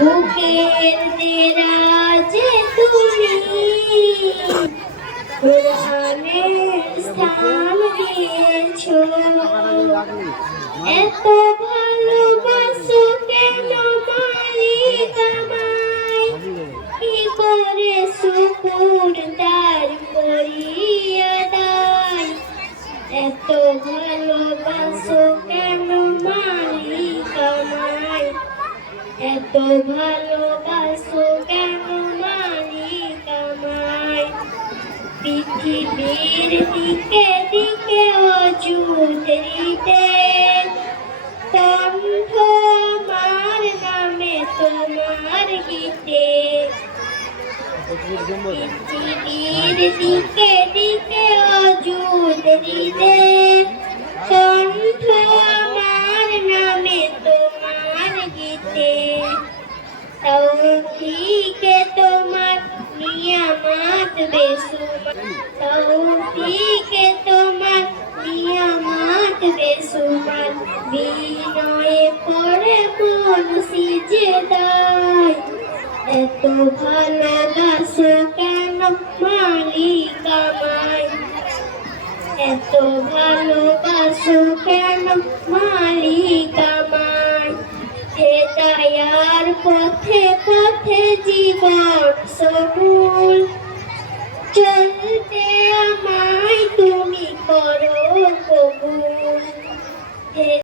বুকের দেরাজে তুমি কোরআনের স্থান দিয়েছো। এত ভালোবাসো কেন মালিক আমায়, কি করে শুকুর তার করিয়া দায়। এত ভালোবাসো কেন মালিক আমায়, এত ভালোবাসো কেন মালিক আমায়। পৃথিবীর দিকে দিকে অযুধরিতে কণ্ঠ আমার নামে তোমার গীতে। পৃথিবীর দিকে দিকে অযুধরিতে কণ্ঠ আমার নামে তোমার গীতে। তৌফিকে তোমার নিয়ামত বেসুমার, তৌফিকে তোমার নিয়ামত বেসুমার। বিনয়ে পড়ে মন সিজদায়, এত ভালোবাসো কেন মালিক আমায়, এত ভালোবাসো কেন মালিক আমায়। হেদায়ার পথে পথে জীবন সবুল, চলতে আমায় তুমি করো কবুল।